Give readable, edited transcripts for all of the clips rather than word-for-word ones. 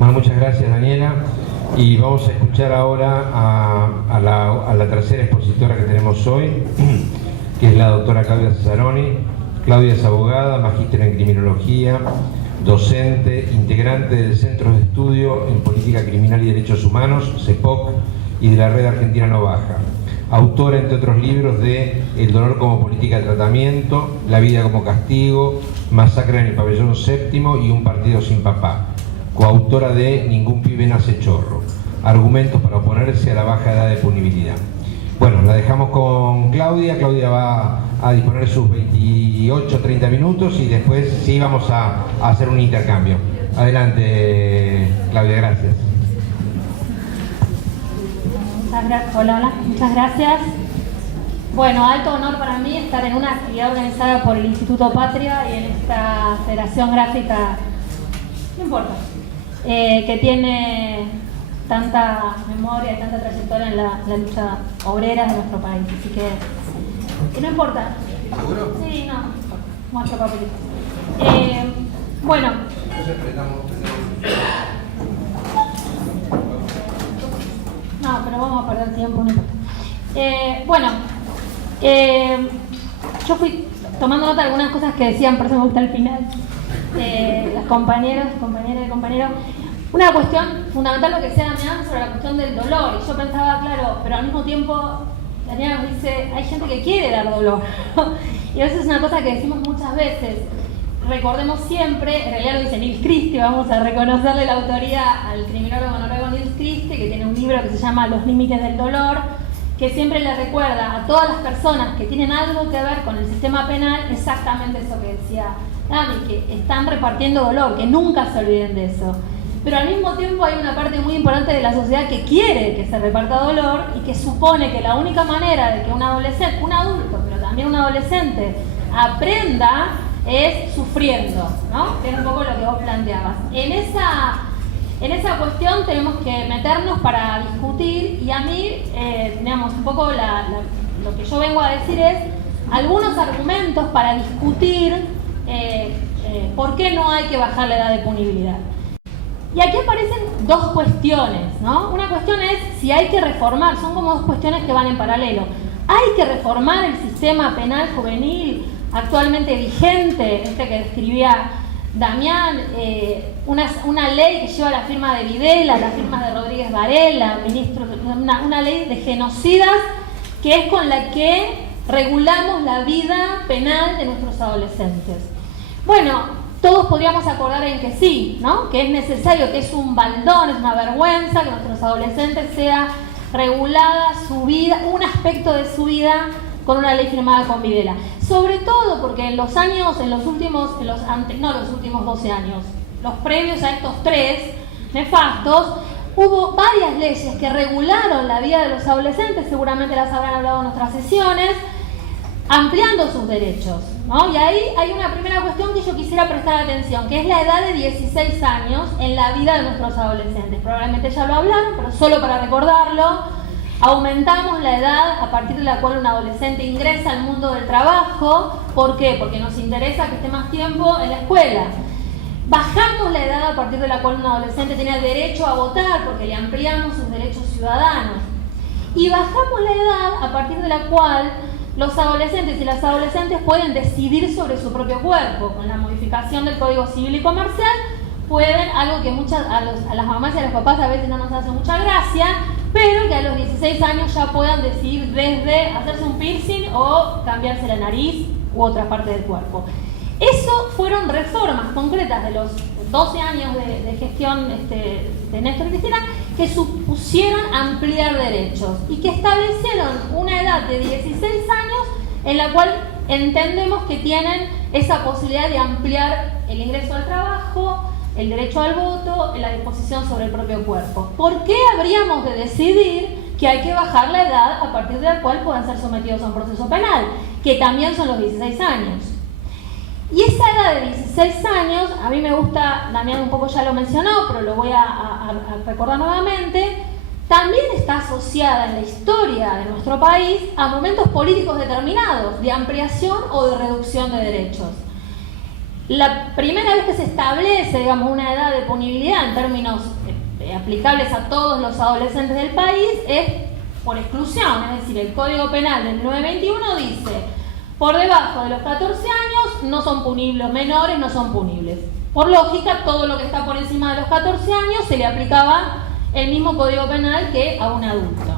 Bueno, muchas gracias, Daniela. Y vamos a escuchar ahora a la tercera expositora que tenemos hoy, que es la doctora Claudia Cesaroni. Claudia es abogada, magíster en criminología, docente, integrante del Centro de Estudio en Política Criminal y Derechos Humanos, CEPOC, y de la Red Argentina No Baja. Autora, entre otros libros, de El dolor como política de tratamiento, La vida como castigo, Masacre en el pabellón séptimo y Un partido sin papá. Coautora de Ningún pibe nace chorro. Argumentos para oponerse a la baja edad de punibilidad. Bueno, la dejamos con Claudia. Claudia va a disponer sus 28-30 minutos y después sí vamos a hacer un intercambio. Adelante, Claudia, gracias. Hola, muchas gracias. Bueno, alto honor para mí estar en una actividad organizada por el Instituto Patria y en esta Federación Gráfica, no importa, que tiene tanta memoria y tanta trayectoria en la lucha obrera de nuestro país. Así que no importa. ¿Seguro? Sí, no importa. Muestro papelito. Bueno. No, pero vamos a perder tiempo, no importa. Yo fui tomando nota de algunas cosas que decían, por eso me gusta el final. Las compañeras y compañeros. Una cuestión fundamental, lo que decía Damián, sobre la cuestión del dolor. Y yo pensaba, claro, pero al mismo tiempo, Daniela nos dice, hay gente que quiere dar dolor. Y eso es una cosa que decimos muchas veces. Recordemos siempre, en realidad lo dice Nils Christie, vamos a reconocerle la autoría al criminólogo noruego Nils Christie, que tiene un libro que se llama Los límites del dolor, que siempre le recuerda a todas las personas que tienen algo que ver con el sistema penal exactamente eso que decía Dami, que están repartiendo dolor, que nunca se olviden de eso. Pero al mismo tiempo hay una parte muy importante de la sociedad que quiere que se reparta dolor y que supone que la única manera de que un adolescente, un adulto, pero también un adolescente, aprenda es sufriendo, ¿no? Que es un poco lo que vos planteabas. En esa cuestión tenemos que meternos para discutir y a mí, digamos, un poco lo que yo vengo a decir es algunos argumentos para discutir por qué no hay que bajar la edad de punibilidad. Y aquí aparecen dos cuestiones, ¿no? Una cuestión es si hay que reformar, son como dos cuestiones que van en paralelo. ¿Hay que reformar el sistema penal juvenil actualmente vigente, que describía Damián, una ley que lleva la firma de Videla, la firma de Rodríguez Varela, ministro, una ley de genocidas que es con la que regulamos la vida penal de nuestros adolescentes? Bueno, todos podríamos acordar en que sí, ¿no? Que es necesario, que es un baldón, es una vergüenza que nuestros adolescentes sea regulada su vida, un aspecto de su vida con una ley firmada con Videla. Sobre todo porque en los últimos 12 años, los previos a estos 3 nefastos, hubo varias leyes que regularon la vida de los adolescentes, seguramente las habrán hablado en nuestras sesiones, ampliando sus derechos, ¿no? Y ahí hay una primera cuestión que yo quisiera prestar atención, que es la edad de 16 años en la vida de nuestros adolescentes. Probablemente ya lo hablaron, pero solo para recordarlo, aumentamos la edad a partir de la cual un adolescente ingresa al mundo del trabajo. ¿Por qué? Porque nos interesa que esté más tiempo en la escuela. Bajamos la edad a partir de la cual un adolescente tiene el derecho a votar, porque le ampliamos sus derechos ciudadanos. Y bajamos la edad a partir de la cual los adolescentes y las adolescentes pueden decidir sobre su propio cuerpo. Con la modificación del Código Civil y Comercial pueden, algo que a las mamás y a los papás a veces no nos hace mucha gracia, pero que a los 16 años ya puedan decidir desde hacerse un piercing o cambiarse la nariz u otra parte del cuerpo. Eso fueron reformas concretas de los 12 años de gestión de Néstor y Cristina, que supusieron ampliar derechos y que establecieron una edad de 16 años en la cual entendemos que tienen esa posibilidad de ampliar el ingreso al trabajo, el derecho al voto, la disposición sobre el propio cuerpo. ¿Por qué habríamos de decidir que hay que bajar la edad a partir de la cual puedan ser sometidos a un proceso penal, que también son los 16 años? Y esa edad de 16 años, a mí me gusta, Damián un poco ya lo mencionó, pero lo voy a recordar nuevamente, también está asociada en la historia de nuestro país a momentos políticos determinados, de ampliación o de reducción de derechos. La primera vez que se establece, digamos, una edad de punibilidad en términos aplicables a todos los adolescentes del país es por exclusión, es decir, el Código Penal del 1921 dice: por debajo de los 14 años no son punibles, los menores no son punibles. Por lógica, todo lo que está por encima de los 14 años se le aplicaba el mismo Código Penal que a un adulto.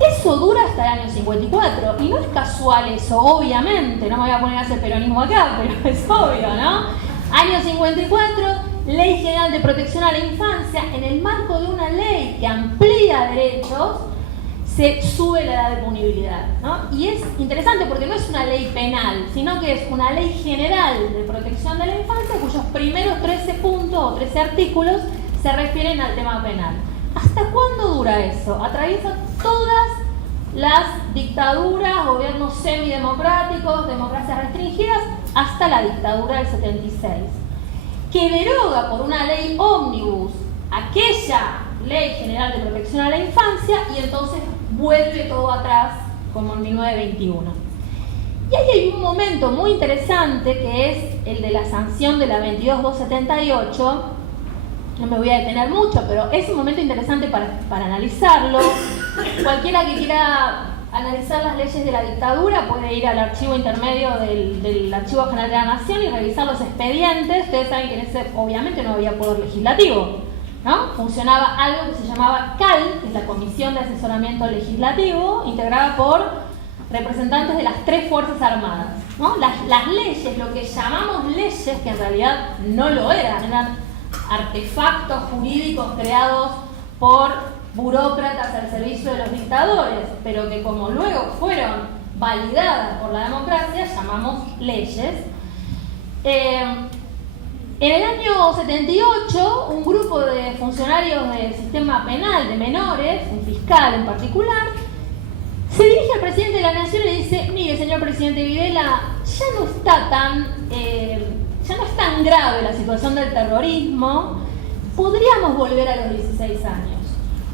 Eso dura hasta el año 54, y no es casual eso, obviamente, no me voy a poner a hacer peronismo acá, pero es obvio, ¿no? Año 54, Ley General de Protección a la Infancia, en el marco de una ley que amplía derechos, se sube la edad de punibilidad, ¿no? Y es interesante porque no es una ley penal, sino que es una ley general de protección de la infancia cuyos primeros 13 puntos o 13 artículos se refieren al tema penal. ¿Hasta cuándo dura eso? Atraviesa todas las dictaduras, gobiernos semidemocráticos, democracias restringidas, hasta la dictadura del 76, que deroga por una ley ómnibus aquella Ley General de Protección a la Infancia, y entonces vuelve todo atrás como en 1921. Y ahí hay un momento muy interesante que es el de la sanción de la 22.278. No me voy a detener mucho, pero es un momento interesante para analizarlo. Cualquiera que quiera analizar las leyes de la dictadura puede ir al archivo intermedio del Archivo General de la Nación y revisar los expedientes. Ustedes saben que en ese obviamente no había poder legislativo, ¿no? Funcionaba algo que se llamaba CAL, que es la Comisión de Asesoramiento Legislativo, integrada por representantes de las 3 Fuerzas Armadas, ¿no? Las leyes, lo que llamamos leyes, que en realidad no lo eran artefactos jurídicos creados por burócratas al servicio de los dictadores, pero que como luego fueron validadas por la democracia, llamamos leyes. En el año 78, un grupo de funcionarios del sistema penal de menores, un fiscal en particular, se dirige al presidente de la Nación y le dice: mire, señor presidente Videla, ya no es tan grave la situación del terrorismo, podríamos volver a los 16 años.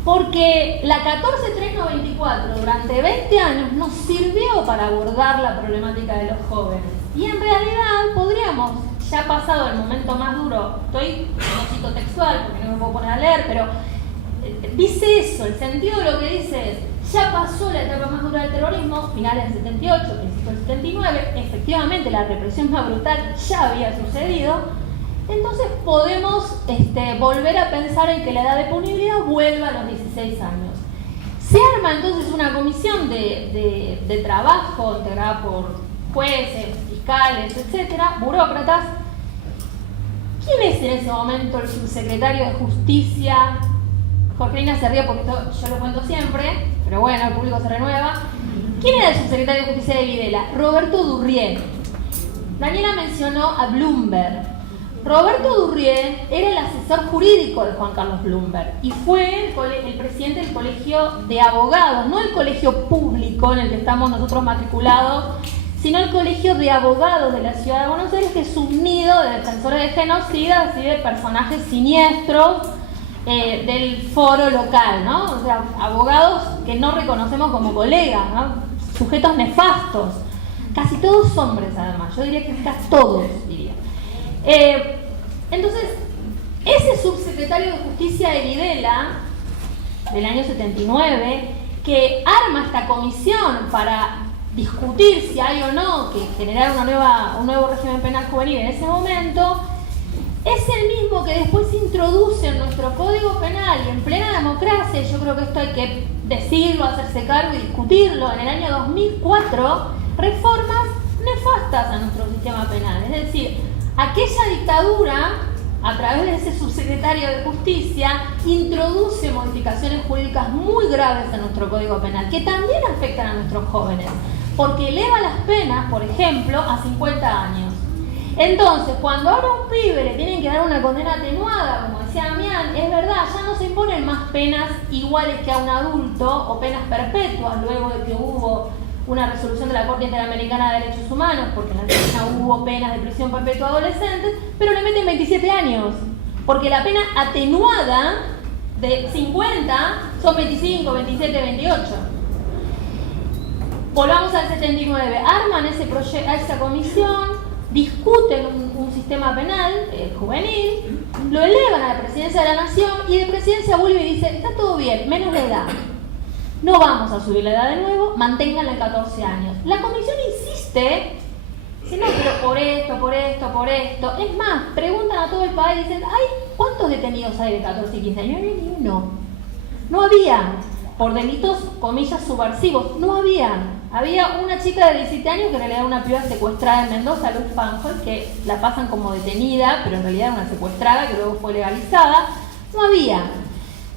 Porque la 14.394 durante 20 años nos sirvió para abordar la problemática de los jóvenes. Y en realidad podríamos, ya pasado el momento más duro, no cito textual porque no me puedo poner a leer, pero dice eso, el sentido de lo que dice es: ya pasó la etapa más dura del terrorismo, finales del 78, principios del 79, efectivamente la represión más brutal ya había sucedido. Entonces podemos volver a pensar en que la edad de punibilidad vuelva a los 16 años. Se arma entonces una comisión de trabajo integrada por jueces, fiscales, etcétera, burócratas. ¿Quién es en ese momento el subsecretario de Justicia? Jorgelina se ríe porque yo lo cuento siempre, pero bueno, el público se renueva. ¿Quién era el subsecretario de Justicia de Videla? Roberto Durrié. Daniela mencionó a Bloomberg. Roberto Durrié era el asesor jurídico de Juan Carlos Bloomberg y fue el presidente del Colegio de Abogados, no el colegio público en el que estamos nosotros matriculados, sino el Colegio de Abogados de la Ciudad de Buenos Aires, que es un nido de defensores de genocidas y de personajes siniestros del foro local, ¿no? O sea, abogados que no reconocemos como colegas, ¿no? Sujetos nefastos, casi todos hombres además, yo diría que casi todos, diría. Entonces, ese subsecretario de Justicia de Videla, del año 79, que arma esta comisión para discutir si hay o no que generar un nuevo régimen penal juvenil en ese momento, es el mismo que después introduce en nuestro Código Penal y en plena democracia, y yo creo que esto hay que decirlo, hacerse cargo y discutirlo, en el año 2004, reformas nefastas a nuestro sistema penal. Es decir, aquella dictadura, a través de ese subsecretario de Justicia, introduce modificaciones jurídicas muy graves en nuestro Código Penal, que también afectan a nuestros jóvenes, porque eleva las penas, por ejemplo, a 50 años. Entonces, cuando ahora a un pibe le tienen que dar una condena atenuada, como decía Damián, es verdad, ya no se imponen más penas iguales que a un adulto o penas perpetuas, luego de que hubo una resolución de la Corte Interamericana de Derechos Humanos, porque en la Argentina hubo penas de prisión perpetua a adolescentes, pero le meten 27 años, porque la pena atenuada de 50 son 25, 27, 28. Volvamos al 79, arman esa comisión, discuten un sistema sistema penal juvenil, lo elevan a la presidencia de la Nación y de presidencia vuelve y dice, está todo bien, menos la edad. No vamos a subir la edad de nuevo, manténganla en 14 años. La comisión insiste, dice, no, pero por esto, por esto, por esto. Es más, preguntan a todo el país, dicen, ay, ¿cuántos detenidos hay de 14 y 15 años? No había ni uno. No había, por delitos, comillas, subversivos, no había. Había una chica de 17 años que en realidad era una piba secuestrada en Mendoza, Luz Panjol, que la pasan como detenida, pero en realidad era una secuestrada que luego fue legalizada. No había.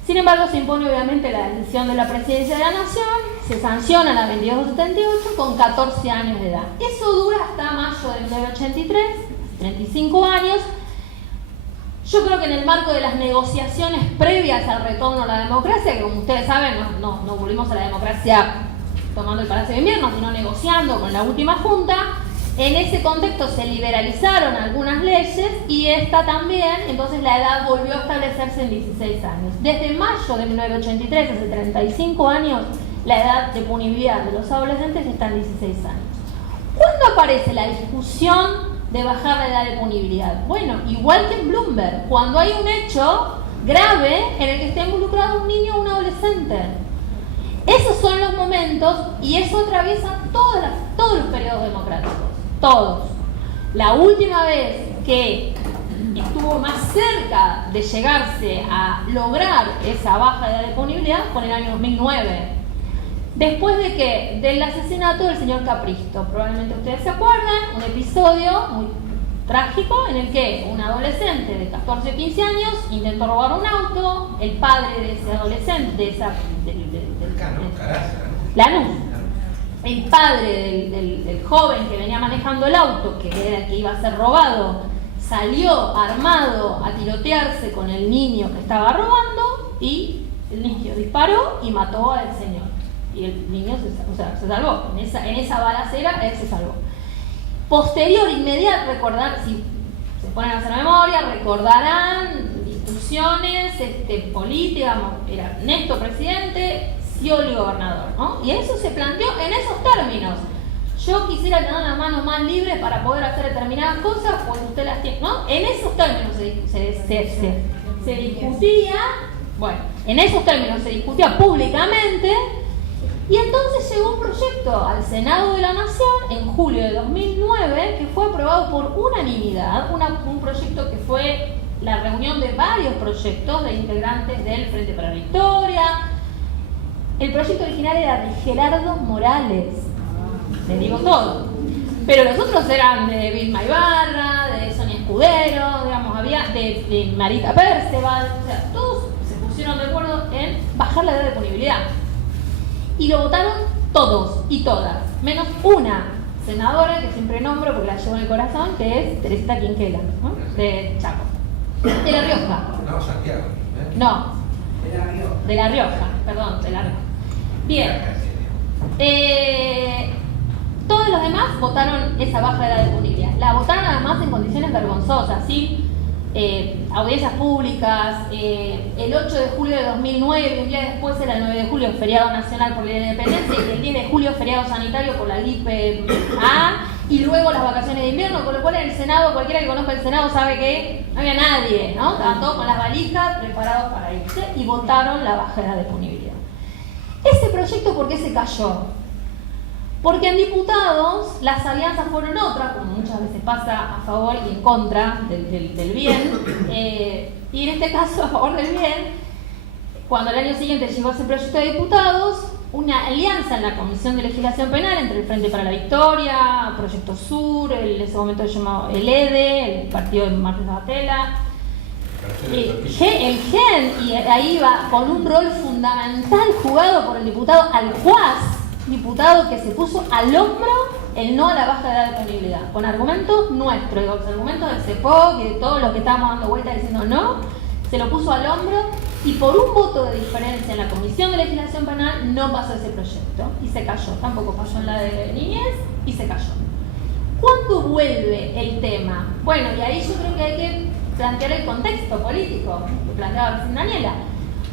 Sin embargo, se impone obviamente la decisión de la Presidencia de la Nación, se sanciona la 2278 con 14 años de edad. Eso dura hasta mayo de 1983, 35 años. Yo creo que en el marco de las negociaciones previas al retorno a la democracia, que como ustedes saben, no volvimos a la democracia tomando el Palacio de Invierno, sino negociando con la última junta. En ese contexto se liberalizaron algunas leyes y esta también, entonces la edad volvió a establecerse en 16 años. Desde mayo de 1983, hace 35 años, la edad de punibilidad de los adolescentes está en 16 años. ¿Cuándo aparece la discusión de bajar la edad de punibilidad? Bueno, igual que en Bloomberg, cuando hay un hecho grave en el que esté involucrado un niño o un adolescente. Esos son los momentos y eso atraviesa todos los periodos democráticos. Todos. La última vez que estuvo más cerca de llegarse a lograr esa baja edad de punibilidad fue en el año 2009. Después de que del asesinato del señor Capristo, probablemente ustedes se acuerdan, un episodio muy trágico en el que un adolescente de 14 o 15 años intentó robar un auto, el padre de ese adolescente, Lanús, el padre del joven que venía manejando el auto, que era el que iba a ser robado, salió armado a tirotearse con el niño que estaba robando y el niño disparó y mató al señor. Y el niño se salvó. En esa balacera él se salvó. Posterior, inmediato, recordar, si se ponen a hacer memoria, recordarán discusiones políticas, era Néstor presidente, Scioli gobernador, ¿no? Y eso se planteó en esos términos. Yo quisiera tener las manos más libres para poder hacer determinadas cosas, pues usted las tiene, ¿no? En esos términos se discutía, bueno, en esos términos se discutía públicamente. Y entonces llegó un proyecto al Senado de la Nación en julio de 2009 que fue aprobado por unanimidad, un proyecto que fue la reunión de varios proyectos de integrantes del Frente para la Victoria. El proyecto original era de Gerardo Morales, les digo todo, pero los otros eran de Vilma Ibarra, de Sonia Escudero, digamos, había de Marita Perceval, o sea, todos se pusieron de acuerdo en bajar la edad de punibilidad. Y lo votaron todos y todas, menos una senadora que siempre nombro porque la llevo en el corazón, que es Teresita Quinquela, ¿no? De Chaco. De La Rioja. No, Santiago. No. De La Rioja, perdón, de La Rioja. Bien. Todos los demás votaron esa baja edad de punibilidad. La votaron además en condiciones vergonzosas, ¿sí? Audiencias públicas, el 8 de julio de 2009, un día después era el 9 de julio, feriado nacional por la independencia, y el 10 de julio, feriado sanitario por la gripe A, y luego las vacaciones de invierno, con lo cual en el Senado, cualquiera que conozca el Senado sabe que no había nadie, ¿no? Estaban todos con las valijas preparados para irse, y votaron la baja edad de punibilidad. Ese proyecto, ¿por qué se cayó? Porque en diputados las alianzas fueron otras, como muchas veces pasa a favor y en contra del bien, y en este caso a favor del bien, cuando al año siguiente llegó ese proyecto de diputados, una alianza en la Comisión de Legislación Penal entre el Frente para la Victoria, Proyecto Sur, en ese momento llamado el EDE, el partido de Martín Zabatella, el GEN, y ahí va con un rol fundamental jugado por el diputado Alcuaz, diputado que se puso al hombro el no a la baja edad de punibilidad, con argumentos nuestros, los argumentos del CEPOC y de todos los que estábamos dando vueltas diciendo no, se lo puso al hombro y por un voto de diferencia en la Comisión de Legislación Penal no pasó ese proyecto y se cayó, tampoco pasó en la de niñez y se cayó. ¿Cuándo vuelve el tema? Bueno, y ahí yo creo que hay que plantear el contexto político, que planteaba recién Daniela.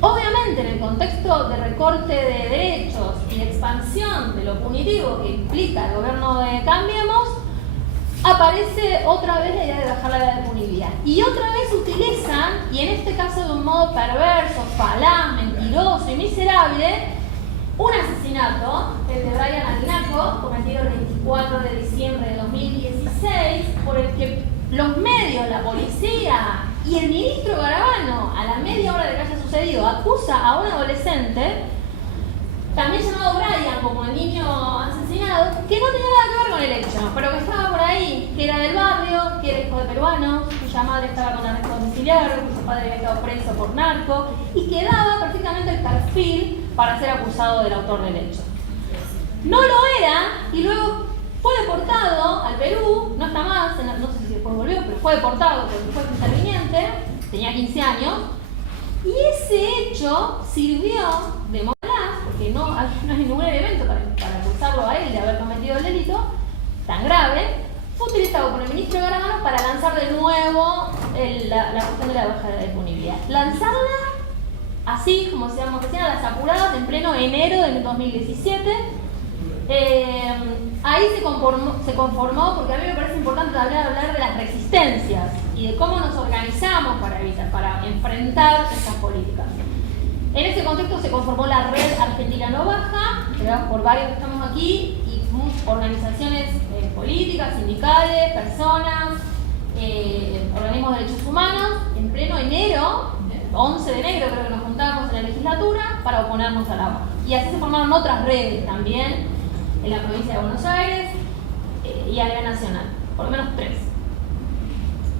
Obviamente, en el contexto de recorte de derechos y de expansión de lo punitivo que implica el gobierno de Cambiemos, aparece otra vez la idea de bajar la edad de punibilidad. Y otra vez utilizan, y en este caso de un modo perverso, falaz, mentiroso y miserable, un asesinato, el de Brian Alinaco, cometido el 24 de diciembre de 2016, por el que los medios, la policía y el ministro Garabano, a la media hora de que haya sucedido, acusa a un adolescente, también llamado Brian, como el niño asesinado, que no tenía nada que ver con el hecho, pero que estaba por ahí, que era del barrio, que era hijo de peruanos, cuya madre estaba con arresto domiciliario, cuyo padre había estado preso por narco, y que daba perfectamente el perfil para ser acusado del autor del hecho. No lo era, y luego fue deportado al Perú, no está más, no sé si después volvió, pero fue deportado por el juez interviniente, tenía 15 años, y ese hecho sirvió de molas, porque no hay ningún elemento para acusarlo a él de haber cometido el delito tan grave, fue utilizado por el ministro Garabano para lanzar de nuevo la cuestión de la baja de punibilidad. Lanzarla así, como decíamos recién, a las apuradas en pleno enero de 2017. Ahí se conformó, porque a mí me parece importante hablar de las resistencias y de cómo nos organizamos para enfrentar estas políticas. En ese contexto se conformó la Red Argentina No Baja, creada por varios que estamos aquí, y organizaciones políticas, sindicales, personas, organismos de derechos humanos, en pleno enero, 11 de enero creo que nos juntamos en la legislatura para oponernos a la baja. Y así se formaron otras redes también en la provincia de Buenos Aires y a nivel nacional, por lo menos 3.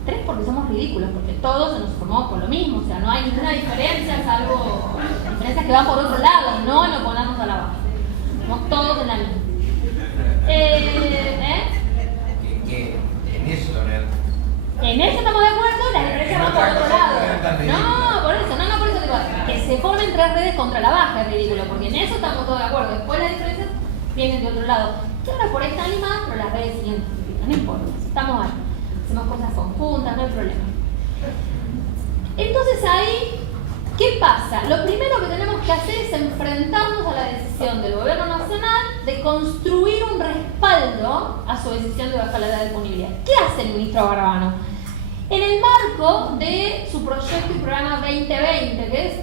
3 porque somos ridículos, porque todos nos formamos por lo mismo, o sea, no hay ninguna diferencia, salvo diferencias que van por otro lado, no en oponernos a la baja. Somos todos en la misma. En eso estamos de acuerdo, las diferencias van por otro lado. No, por eso digo, que se formen 3 redes contra la baja es ridículo, porque en eso estamos todos de acuerdo. Después las diferencias vienen de otro lado. Que ahora por ahí están animadas, pero las redes siguen, no importa, estamos ahí. Hacemos cosas conjuntas, no hay problema. Entonces ahí, ¿qué pasa? Lo primero que tenemos que hacer es enfrentarnos a la decisión del gobierno nacional de construir un respaldo a su decisión de bajar la edad de punibilidad. ¿Qué hace el ministro Garabano? En el marco de su proyecto y programa 2020, que es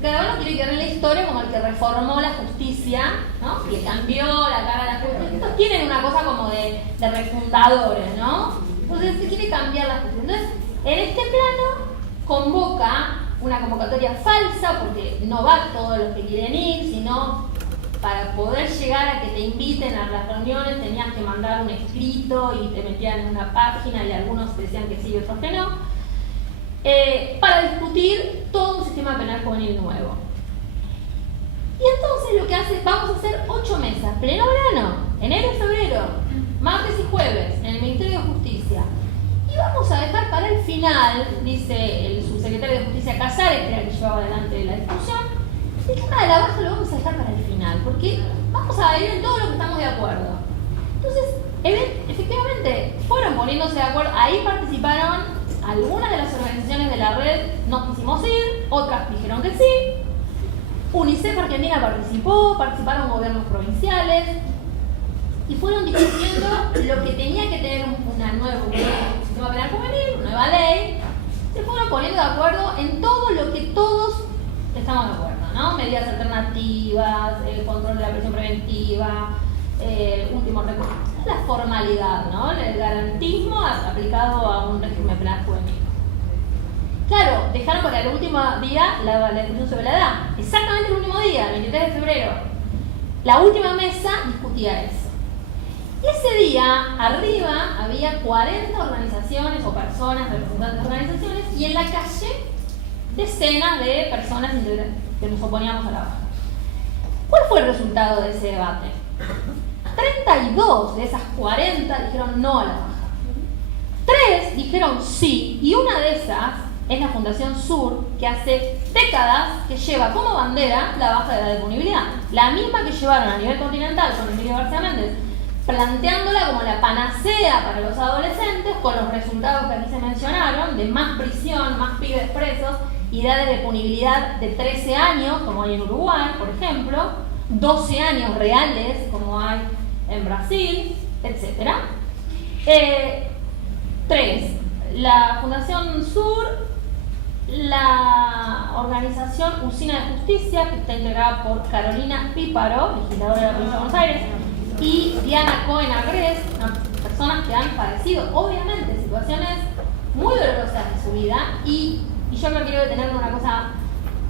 Garabano quiere quedar en la historia como el que reformó la justicia, ¿no? Que cambió la cara de la justicia. Estos tienen una cosa como de refundadores, ¿no? Entonces se quiere cambiar la justicia. Entonces, en este plano convoca una convocatoria falsa, porque no va todos los que quieren ir, sino para poder llegar a que te inviten a las reuniones tenías que mandar un escrito y te metían en una página y algunos decían que sí y otros que no, para discutir todo un sistema penal juvenil nuevo. Y entonces lo que hace, vamos a hacer 8 mesas, pleno verano, enero y febrero, martes y jueves, en el Ministerio de Justicia. Y vamos a dejar para el final, dice el subsecretario de Justicia Casares, que era el que llevaba adelante la discusión, el tema de la baja lo vamos a dejar para el final, porque vamos a ir en todo lo que estamos de acuerdo. Entonces, efectivamente, fueron poniéndose de acuerdo, ahí participaron algunas de las organizaciones de la red, no quisimos ir, otras dijeron que sí, UNICEF Argentina participaron gobiernos provinciales, y fueron discutiendo lo que tenía que tener un nuevo sistema penal juvenil, una nueva ley. Se fueron poniendo de acuerdo en todo lo que todos estamos de acuerdo, ¿no? Medidas alternativas, el control de la prisión preventiva, último recurso. La formalidad, ¿no? El garantismo aplicado a un régimen penal juvenil. Claro, dejaron para el último día la discusión sobre la edad. Exactamente el último día, el 23 de febrero. La última mesa discutía eso. Y ese día, arriba, había 40 organizaciones o personas, representantes de organizaciones, y en la calle, decenas de personas que nos oponíamos a la baja. ¿Cuál fue el resultado de ese debate? 32 de esas 40 dijeron no a la baja. 3 dijeron sí, y una de esas es la Fundación Sur, que hace décadas que lleva como bandera la baja de edad de punibilidad. La misma que llevaron a nivel continental con Emilio García Méndez, planteándola como la panacea para los adolescentes, con los resultados que aquí se mencionaron, de más prisión, más pibes presos, y edades de punibilidad de 13 años, como hay en Uruguay, por ejemplo, 12 años reales, como hay en Brasil, etc. 3. La Fundación Sur, la organización Usina de Justicia, que está integrada por Carolina Píparo, legisladora de la provincia de Buenos Aires, y Diana Cohen Agres, personas que han padecido, obviamente, situaciones muy dolorosas de su vida. Y yo me quiero detener en una cosa.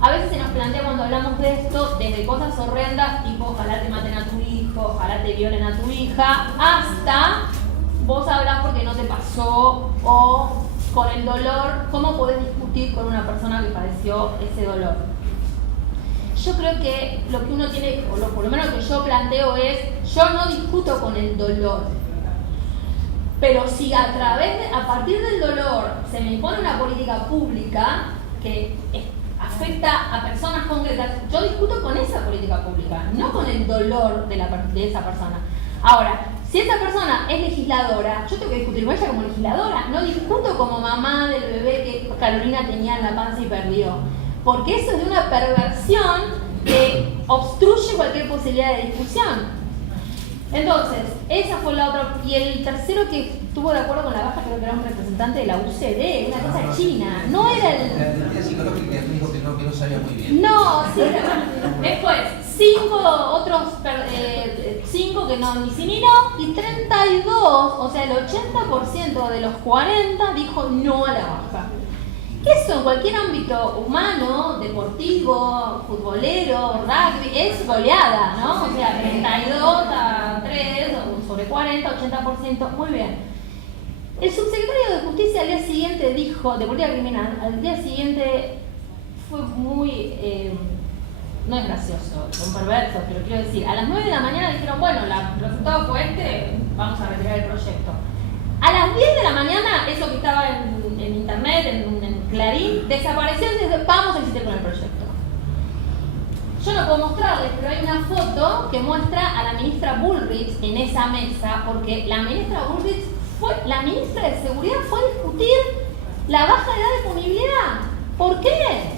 A veces se nos plantea cuando hablamos de esto, desde cosas horrendas, tipo ojalá te maten a tu hijo, ojalá te violen a tu hija, hasta vos hablás porque no te pasó, o con el dolor, cómo podés discutir con una persona que padeció ese dolor. Yo creo que lo que uno tiene, o por lo menos lo que yo planteo es, yo no discuto con el dolor, pero si a partir del dolor se me impone una política pública que afecta a personas concretas, yo discuto con esa política pública, no con el dolor de esa persona. Ahora, si esa persona es legisladora, yo tengo que discutir con ella como legisladora, no discuto como mamá del bebé que Carolina tenía en la panza y perdió, porque eso es de una perversión que obstruye cualquier posibilidad de discusión. Entonces, esa fue la otra. Y el tercero que estuvo de acuerdo con la baja, creo que era un representante de la UCD, una cosa china. No era el. La entidad psicológica dijo que no sabía muy bien. No, sí. Después, 5 que no, ni sí ni no, y 32, o sea, el 80% de los 40 dijo no a la baja. Eso en cualquier ámbito humano, deportivo, futbolero, rugby, es goleada, ¿no? O sea, 32 a 3, sobre 40, 80%, muy bien. El subsecretario de Justicia al día siguiente dijo, de política criminal, al día siguiente fue muy, no es gracioso, son perversos, pero quiero decir, a las 9 de la mañana dijeron, bueno, el resultado fue este, vamos a retirar el proyecto. A las 10 de la mañana, eso que estaba en internet, en Clarín, desapareció y dice, vamos a insistir con el proyecto. Yo no puedo mostrarles, pero hay una foto que muestra a la ministra Bullrich en esa mesa, porque la ministra Bullrich la ministra de Seguridad fue a discutir la baja edad de punibilidad. ¿Por qué?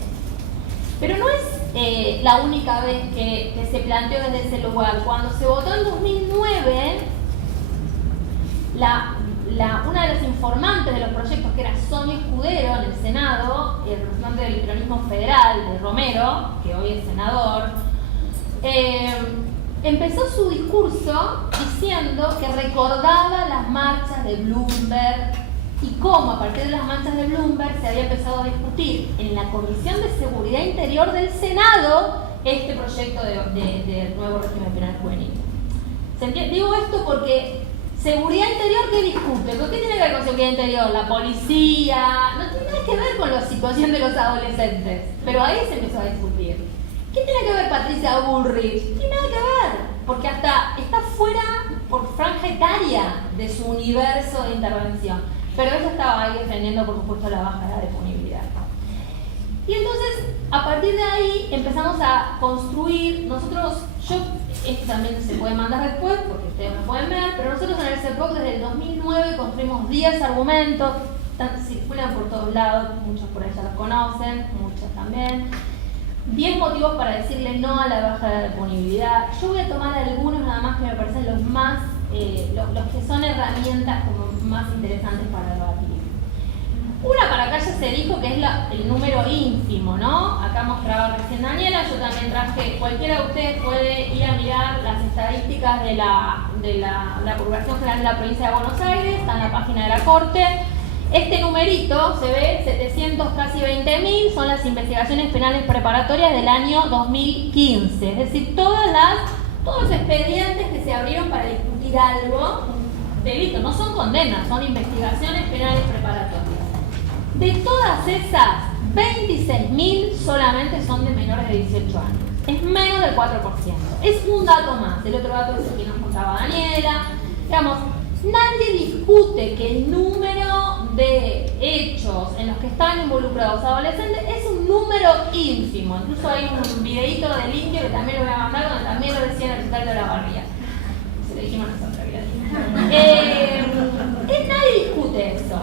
Pero no es la única vez que se planteó desde ese lugar. Cuando se votó en 2009, una de las informantes de los proyectos, que era Sonia Escudero en el Senado, el representante del peronismo federal, de Romero, que hoy es senador, empezó su discurso diciendo que recordaba las marchas de Bloomberg y cómo a partir de las marchas de Bloomberg se había empezado a discutir en la Comisión de Seguridad Interior del Senado este proyecto de nuevo régimen penal juvenil. Digo esto porque seguridad interior, ¿qué discute? ¿Qué tiene que ver con seguridad interior? La policía, no tiene nada que ver con la situación de los adolescentes, pero ahí se empezó a discutir. ¿Qué tiene que ver Patricia Bullrich? No tiene nada que ver, porque hasta está fuera por franja etaria de su universo de intervención. Pero ella estaba ahí defendiendo, por supuesto, la baja edad de punibilidad. Y entonces, a partir de ahí, empezamos a construir, esto también se puede mandar después, porque ustedes lo pueden ver, pero nosotros en el CEPOC desde el 2009 construimos 10 argumentos, circulan por todos lados, muchos por ahí ya los conocen, muchos también. 10 motivos para decirle no a la baja de punibilidad. Yo voy a tomar algunos nada más que me parecen los más, los que son herramientas como más interesantes para debatir. Una, para acá ya se dijo que es el número ínfimo, ¿no? Acá mostraba recién Daniela, yo también traje, cualquiera de ustedes puede ir a mirar las estadísticas de la Procuración General de la Provincia de Buenos Aires, está en la página de la Corte. Este numerito, se ve, 700, casi 20.000, son las investigaciones penales preparatorias del año 2015. Es decir, todos los expedientes que se abrieron para discutir algo, delito, no son condenas, son investigaciones penales preparatorias. De todas esas, 26.000 solamente son de menores de 18 años. Es menos del 4%. Es un dato más. El otro dato es el que nos contaba Daniela. Digamos, nadie discute que el número de hechos en los que están involucrados adolescentes es un número ínfimo. Incluso hay un videíto del Indio que también lo voy a mandar, donde también lo decía el fiscal de la Barría. Se lo dijimos nosotros, nadie discute eso.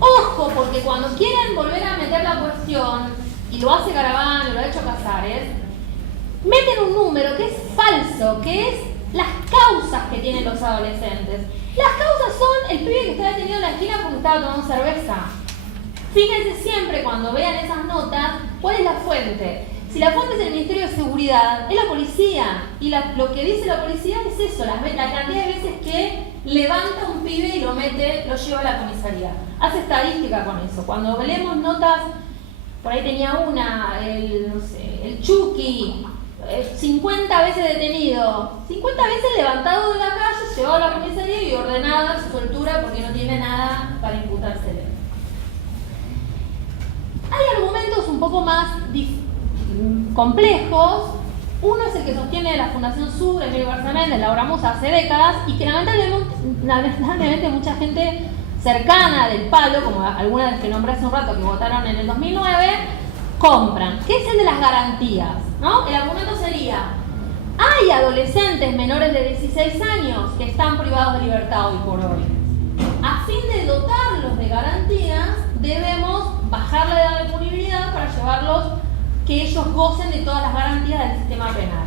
Ojo, porque cuando quieren volver a meter la cuestión, y lo hace Garabán, lo ha hecho Casares, meten un número que es falso, que es las causas que tienen los adolescentes. Las causas son el pibe que está detenido en la esquina porque estaba tomando cerveza. Fíjense siempre cuando vean esas notas, ¿cuál es la fuente? Si la fuente es el Ministerio de Seguridad, es la policía. Y lo que dice la policía es eso, la cantidad de veces que levanta un pibe y lo lleva a la comisaría. Hace estadística con eso. Cuando leemos notas, por ahí tenía una, el Chucky, 50 veces detenido, 50 veces levantado de la calle, llevado a la comisaría y ordenada su soltura porque no tiene nada para imputársele. Hay argumentos un poco más complejos. Uno es el que sostiene la Fundación Sur, Emilio García Méndez, Laura Musa, hace décadas, y que lamentablemente mucha gente cercana del palo, como algunas de las que nombré hace un rato que votaron en el 2009, compran, que es el de las garantías, ¿no? El argumento sería: hay adolescentes menores de 16 años que están privados de libertad hoy por hoy. A fin de dotarlos de garantías, debemos bajar la edad de punibilidad para llevarlos, que ellos gocen de todas las garantías del sistema penal.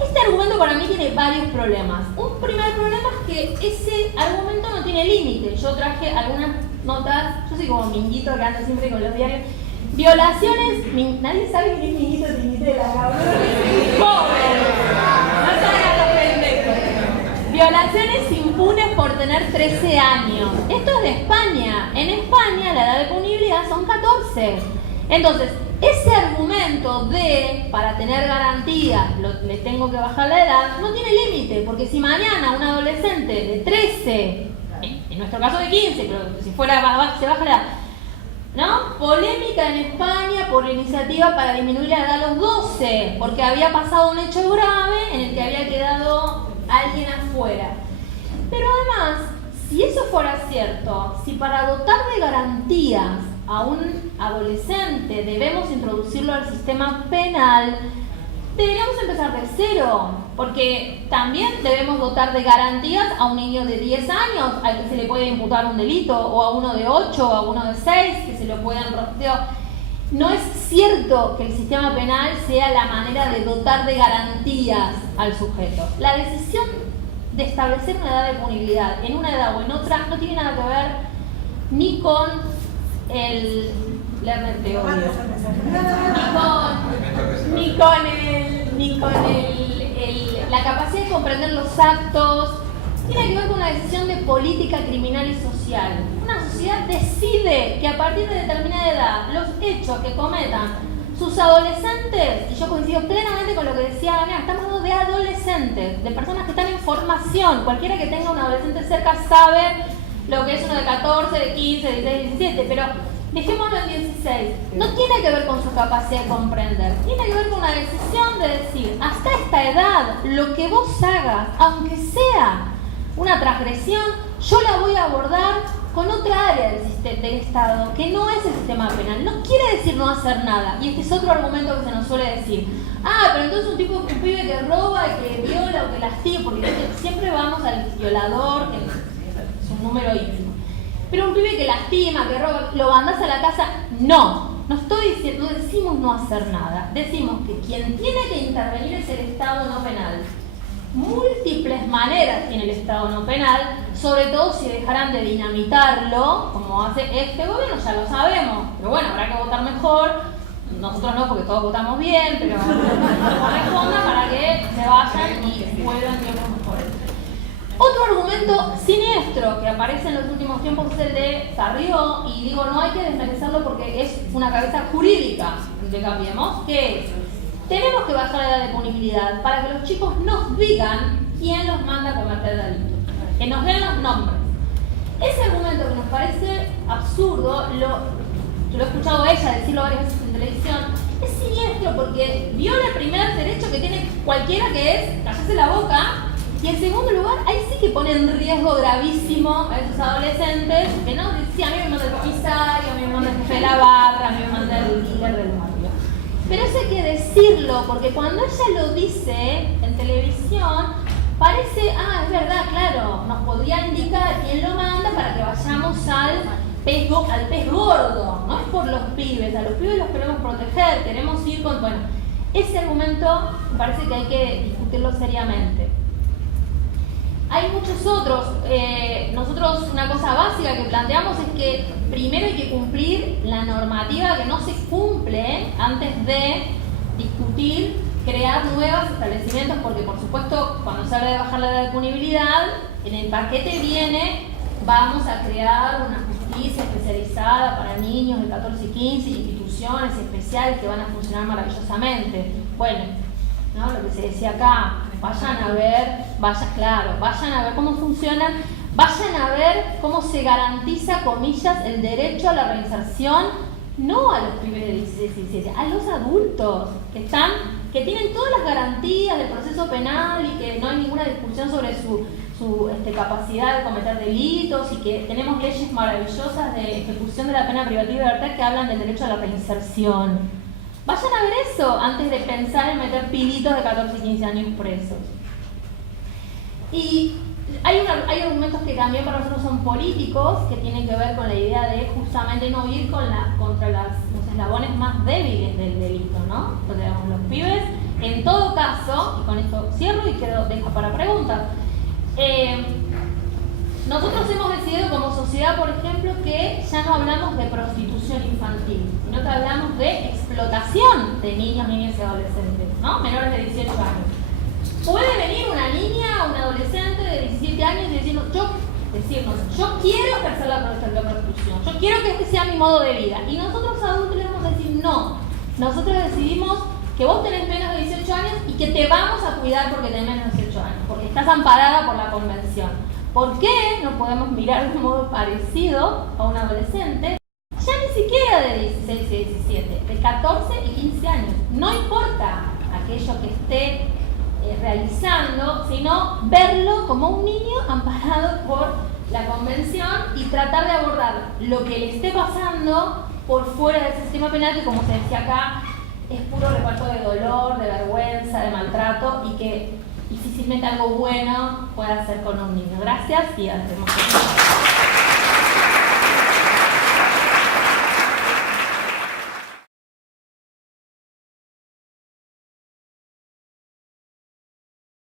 Este argumento para mí tiene varios problemas. Un primer problema es que ese argumento no tiene límite. Yo traje algunas notas, yo soy como Minguito que anda siempre con los diarios. Violaciones, nadie sabe quién es Minguito Tinitela, cabrón. Joven, no saben los pendejos. Violaciones impunes por tener 13 años. Esto es de España. En España la edad de punibilidad son 14. Entonces, ese argumento de, para tener garantías, le tengo que bajar la edad, no tiene límite, porque si mañana un adolescente de 13, en nuestro caso de 15, pero si fuera se baja la edad, ¿no? Polémica en España por la iniciativa para disminuir la edad a los 12, porque había pasado un hecho grave en el que había quedado alguien afuera. Pero además, si eso fuera cierto, si para dotar de garantías a un adolescente debemos introducirlo al sistema penal, deberíamos empezar de cero, porque también debemos dotar de garantías a un niño de 10 años al que se le puede imputar un delito, o a uno de 8, o a uno de 6 que se lo puedan... No es cierto que el sistema penal sea la manera de dotar de garantías al sujeto. La decisión de establecer una edad de punibilidad en una edad o en otra no tiene nada que ver ni con el Lerner te odio, ni con la capacidad de comprender los actos. Tiene que ver con una decisión de política criminal y social. Una sociedad decide que a partir de determinada edad los hechos que cometan sus adolescentes, y yo coincido plenamente con lo que decía Ana, estamos hablando de adolescentes, de personas que están en formación. Cualquiera que tenga un adolescente cerca sabe lo que es uno de 14, de 15, de 16, 17, pero dejémoslo en 16. No tiene que ver con su capacidad de comprender, tiene que ver con una decisión de decir, hasta esta edad, lo que vos hagas, aunque sea una transgresión, yo la voy a abordar con otra área del Estado, que no es el sistema penal. No quiere decir no hacer nada, y este es otro argumento que se nos suele decir. Pero entonces un pibe que roba, que viola o que lastima, porque siempre vamos al violador, que es un número ínfimo. Pero un pibe que lastima, que roba, ¿lo mandás a la casa? No estoy diciendo, no decimos no hacer nada. Decimos que quien tiene que intervenir es el Estado no penal. Múltiples maneras tiene el Estado no penal, sobre todo si dejaran de dinamitarlo, como hace este gobierno, ya lo sabemos. Pero bueno, habrá que votar mejor. Nosotros no, porque todos votamos bien, pero corresponda para que se vayan y vuelvan tiempos mejores. Otro argumento siniestro que aparece en los últimos tiempos es el de Sarrió, y digo, no hay que desmerecerlo porque es una cabeza jurídica de Cambiemos, que es: tenemos que bajar la edad de punibilidad para que los chicos nos digan quién los manda a cometer delitos, que nos den los nombres. Ese argumento que nos parece absurdo, yo lo he escuchado a ella decirlo varias veces en televisión, es siniestro porque viola el primer derecho que tiene cualquiera, que es callarse la boca. Y en segundo lugar, ahí sí que pone en riesgo gravísimo a esos adolescentes que no, sí, a mí me manda el comisario, a mí me manda el jefe de la barra, a mí me manda el dealer del barrio. Pero eso hay que decirlo, porque cuando ella lo dice en televisión, parece, es verdad, claro, nos podría indicar quién lo manda para que vayamos al pez gordo. No es por los pibes, a los pibes los queremos proteger, queremos ir con... Bueno, ese argumento me parece que hay que discutirlo seriamente. hay muchos otros. Nosotros una cosa básica que planteamos es que primero hay que cumplir la normativa que no se cumple antes de discutir crear nuevos establecimientos, porque por supuesto cuando se habla de bajar la edad de punibilidad, en el paquete viene vamos a crear una justicia especializada para niños de 14 y 15, instituciones especiales que van a funcionar maravillosamente. Bueno, ¿no? Lo que se decía acá, vayan a ver cómo funcionan, vayan a ver cómo se garantiza, comillas, el derecho a la reinserción, no a los pibes de 16 y 17, a los adultos que tienen todas las garantías del proceso penal y que no hay ninguna discusión sobre su capacidad de cometer delitos, y que tenemos leyes maravillosas de ejecución de la pena privativa de libertad que hablan del derecho a la reinserción. Vayan a ver eso antes de pensar en meter pibitos de 14 y 15 años presos. Y hay argumentos que también para nosotros son políticos, que tienen que ver con la idea de justamente no ir contra los eslabones más débiles del delito, ¿no? Entonces, digamos, los pibes, en todo caso, y con esto cierro y dejo para preguntas, nosotros hemos decidido como sociedad, por ejemplo, que ya no hablamos de prostitución infantil, sino que hablamos de explotación de niños, niñas y adolescentes, ¿no? Menores de 18 años. Puede venir una niña o un adolescente de 17 años y decirnos, yo quiero ejercer la prostitución, yo quiero que este sea mi modo de vida. Y nosotros adultos le vamos a decir, no, nosotros decidimos que vos tenés menos de 18 años y que te vamos a cuidar porque tenés menos de 18 años, porque estás amparada por la convención. ¿Por qué no podemos mirar de un modo parecido a un adolescente? Ya ni siquiera de 16 y 17, de 14 y 15 años. No importa aquello que esté realizando, sino verlo como un niño amparado por la convención y tratar de abordar lo que le esté pasando por fuera del sistema penal, que como se decía acá, es puro reparto de dolor, de vergüenza, de maltrato, y que difícilmente algo bueno pueda hacer con un niño. Gracias y hacemos.